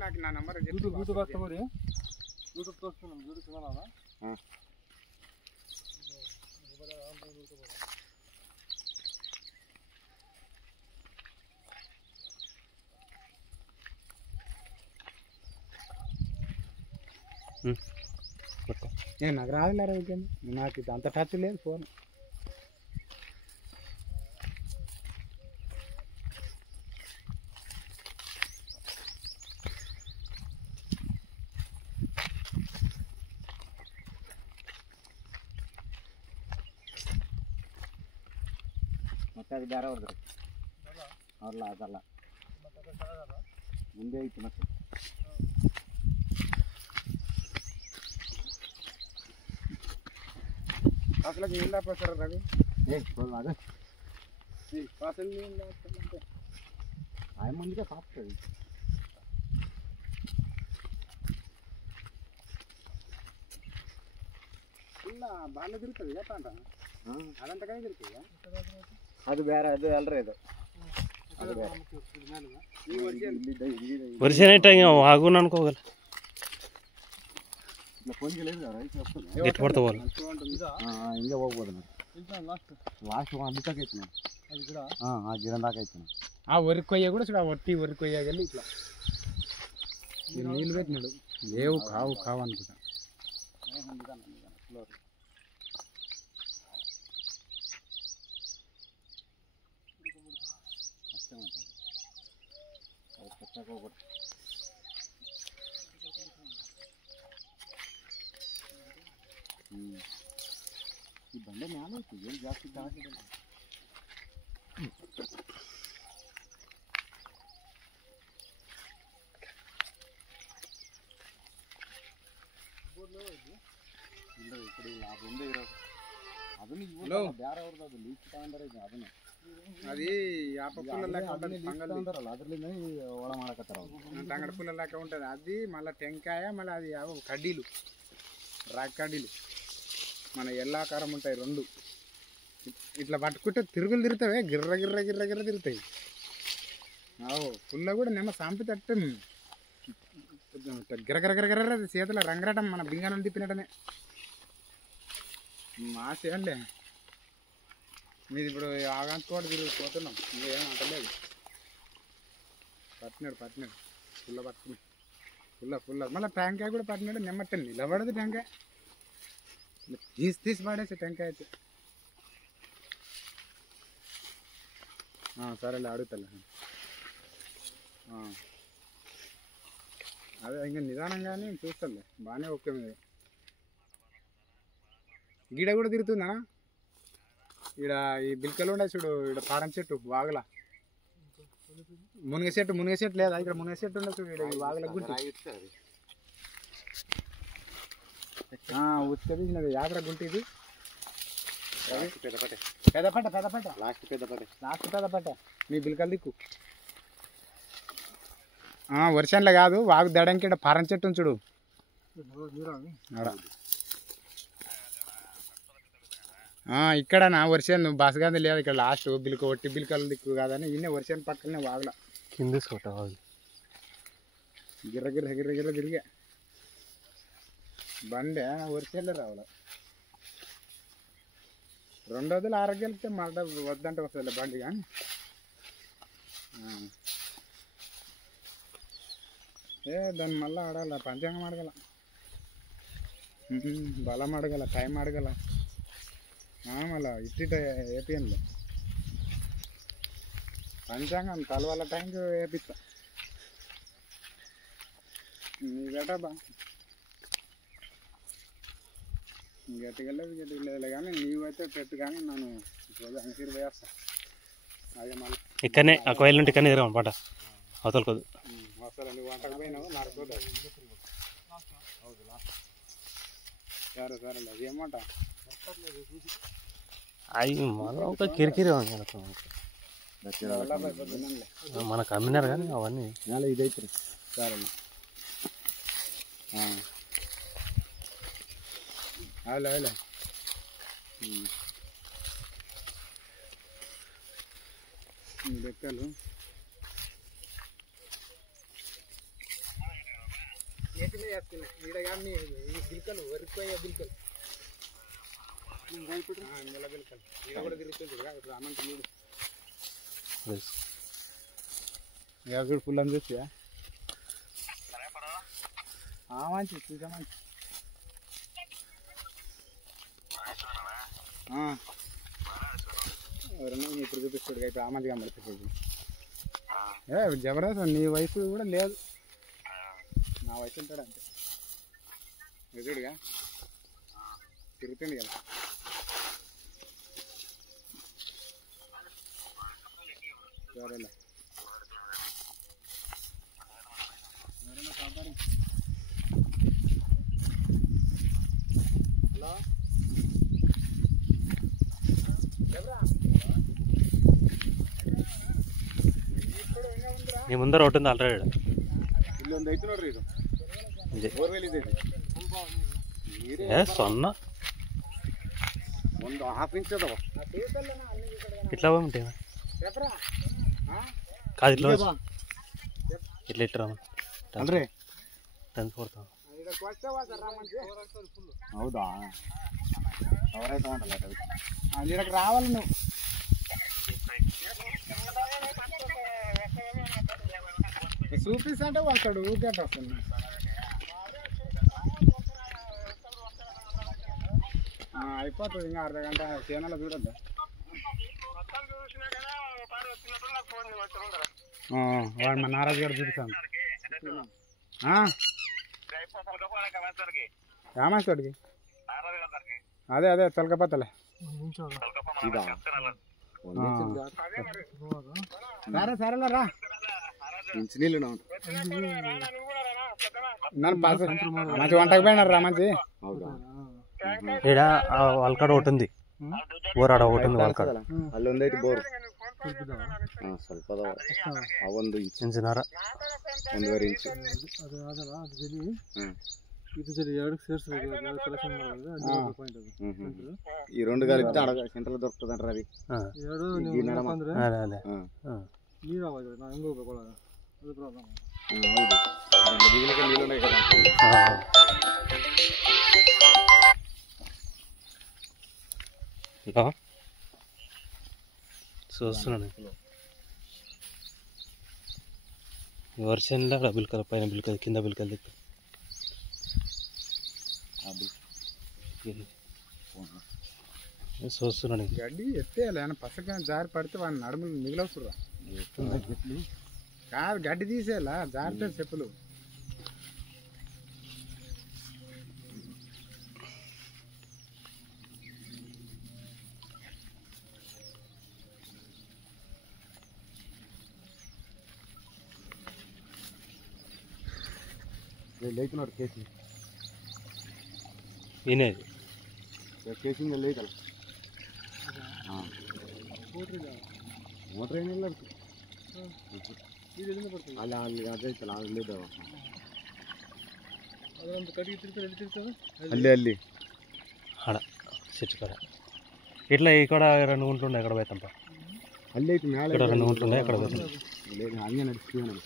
నాకు నా number YouTube వస్తామని యూట్యూబ్ చూస్తున్నాం యూట్యూబ్ చూడాలా నాకు రాదులేరా వీకెండ్ నాకు ఇది అంత టచ్ లేదు ఫోన్ ಮತ್ತೆ ಅದು ಬೇರೆ ಹೊಡೆದ್ರಿ ಅವ್ರಲ್ಲ ಅದಲ್ಲ ಮುಂದೆ ಐತಿ ಮತ್ತೆ అసలు నీళ్ళు ఆపేస్తారా రవి అదే అసలు నీళ్ళు ఆపేస్తారంటే ఆయన ముందుగా సాపుతుంది ಇಲ್ಲ ಬಾಳೆ ತಿರುತ್ತದೆ ಯಾಕಂತ ಅದಂತ ಕೈ ತಿರುತ್ತದೆ ಅದು ಬೇರೆ ಅದು ಅಲ್ರಿ ಇದು ವರ್ಷ ನೈಟ್ ಆಗೋಣ ಅನ್ಕೋಗಲ್ಲ ಗೆಟ್ ಮಾಡ್ತಾವಲ್ಲ ಹಿಂಗೆ ಹೋಗ್ಬೋದು లాస్ట్ వన్ దాకా అవుతుంది ఆ గిరం దాకా అవుతుంది ఆ వరి కొయ్య కూడా చూడ వట్టి వరి కొయ్య వెళ్ళి ఇట్లా నీళ్ళు పెట్టినాడు లేవు కావు కావు అనుకుంటా ఈ బండ మ్యాన్ ఏం జాస్తి దాటి అది యాప పుల్ల లెక్క ఉంటుంది ఓడ ಮಾಡಕತ್ತಾರ ತಂಗಡ పుల్ల లెక్క ఉంటుంది అది మళ్ళీ టెంకాయ మళ్ళీ అది కడ్డీలు రాగి కడ్డీలు మన ఎల్లాకారం ఉంటాయి రెండు ఇట్లా పట్టుకుంటే తిరుగులు తిరుగుతావే గిర్ర గిర్ర గిర్ర గిర్ర తిరుగుతాయి పుల్ల కూడా నిమ్మ సాంపి తట్టు గిరగిర గిరగిర చేతుల రంగరటం మన బింగానం తిప్పినట్టనే మాసేయండి మీది ఇప్పుడు ఆగాంత కూడా తిరిగిపోతున్నాం ఇంకేం అంటలేదు పట్టినాడు పుల్ల పట్టుకుని పుల్ల మళ్ళీ టెంకాయ కూడా పట్టినాడు నిమ్మట్టండి నిలబడదు టెంకాయ తీసి పడేసి టెంకాయ అయితే సరేలే అడుగుతలే అదే ఇంకా నిదానంగానే చూస్తాలే బాగానే ఓకే మీద గిడ కూడా తిరుగుతుందా ఈడ ఈ బిల్కలు ఉండే చూడు ఈడ పారం చెట్టు వాగల మునగ చెట్టు లేదా ఇక్కడ మునగ చెట్టు ఉండే చూడు ఈడ వాగల గుంటి ఉత్త తీసినది యాదర గుంటి ఇది పెద్దపట్ట లాస్ట్ పెద్దపట్ట మీ బిల్కలు దిక్కు వర్షంలో కాదు వాగు దడానికి ఇక్కడ పారం చెట్టు ఉంచుడు ఇక్కడ నా వర్షం బస్గాంది లేదు ఇక్కడ లాస్ట్ ఒట్టి బిల్కలు దిక్కు కాదని ఇన్నే వర్షం పక్కనే వాగల కింద గిర్ర గిర్ర గిర్ర గిర్ర తిరిగా బండి వర్షాలే రావాలి రెండోదిలో ఆరోగ్యాలతో మళ్ళీ వద్దంటే వస్తుంది బండి కానీ దాన్ని మళ్ళీ ఆడాల పంచాంగం అడగల బలం అడగల టైం అడగల మళ్ళీ ఇట్టి ఏపీఎన్లో పంచాంగం కలవాల టైంకి వేపిస్తా నీ బేటా బా గట్టిగలేదు కానీ నీవైతే పెట్టు కానీ నన్ను అంగీరు వేస్తా అదే మళ్ళీ ఇక్కడనే ఆ కోయిల్ నుండి ఇక్కడనే ఎదురు పాట అవతల కొద్దు వస్తారు నువ్వు వంటకు పోయినావు నడుకోదు సరేలే అది ఏమంట అవి మన కిరికిరి మనకు అమ్మినారు కానీ అవన్నీ ఇదైతే సరేలే అలా లెక్కలు నేటినే చేస్తున్నాయి ఈడ కానీ ఈ బిల్కలు వరిపోయే బిల్కలు నెల బిల్కలు ఈడ కూడా తిరుగుతుంది కదా ఇప్పుడు అమ్మంటే చూడు చూడు ఫుల్ అని చూసి మంచి చూసా మంచి ఎవరన్నా ఇప్పుడు చూపిస్తాడు ఇప్పుడు ఆమంది కనబడుతుంది జబర్దస్త్ నీ వయసు కూడా లేదు నా వయసు ఉంటాడు అంతే ఎదుడుగా తిరుగుతుంది కదా ఎవరైనా హలో నీ ముందర ఒకటి ఉంది ఆల్రెడీ ఇల్లొంದು ಐತಿ ನೋಡ್ರಿ ಇದು ಬೋರ್ವೆಲ್ ಇದೆ సొన్న ಒಂದು ಹಾಫ್ ಇಂಚ್ ಅದಾವ ఇట్లా ఉంటాయి కాదు ఇట్లా ఇట్లా ఇట్లా ಅಲ್ರಿ ట్రాన్స్పోర్ట్ ಹೌದಾ ಅವರೇ ತಗೊಂಡಲ್ಲ ಅಲ್ಲಿ రావాలి నువ్వు చూపిస్తా వస్తాడు ఊరికేట వస్తుంది అయిపోతుంది ఇంకా అర్ధ గంట చేనలో చూడద్దా వాడు మా నారాజు గారు చూపిస్తాను రామాస్తోడికి అదే అదే తలకపోతలే సరే సరేలే రా నీళ్ళు మంచి వంటకు పోయినారు రా మంచి ఇక్కడ వాళ్ళకాడ ఒకటి ఉంది ಬೋರ್ ಆಡ ఒకటి ఉంది వాళ్ళకాడ ಅಲ್ಲೊಂದೈತಿ ಬೋರ್ ಸ್ವಲ್ಪ ಒಂದು ಇಂಚಿನಾರ ಒಂದೂವರೆ ಇಂಚು ఈ రెండు కలిపితే అడగ సెంటర్ దొరుకుతుంది అంటారు అది నీళ్ళు ఉన్నాయి కదా చూస్తున్నాను వర్షంలో బిల్కల పైన బిల్కలు కింద బిల్కలు దిక్కు చూస్తున్నాను గడ్డి ఎత్తేయాలి ఆయన పసగా జారి పడితే వాడిని నడుములు మిగిలవుతురా కాదు గడ్డి తీసేయాలా జారితే చెప్పులు లేకున్నాడు కేసింగ్ వినేది కేసింగ్ లేకల ಮೋಟ್ರ್ ಏನಿಲ್ಲ ಅಲ್ಲ ಅಲ್ಲಿ ಅದೈತಲ್ಲ ಅಲ್ಲಿದ್ದಾವ ಅಲ್ಲಿ ಅಲ್ಲಿ ఆడ చెట్టు కాడ ఇట్లా ఇక్కడ 2 గుంటలు ఉన్నాయి ఎక్కడ పోతాంప ಅಲ್ಲಿ ಐತಿ ಮ್ಯಾಲೆ ఇక్కడ 2 గుంటలు ఉన్నాయి ఎక్కడ పోతాం లేదు ಹಂಗೆ ನಡೆಸ್ತೀವಿ ನಾವು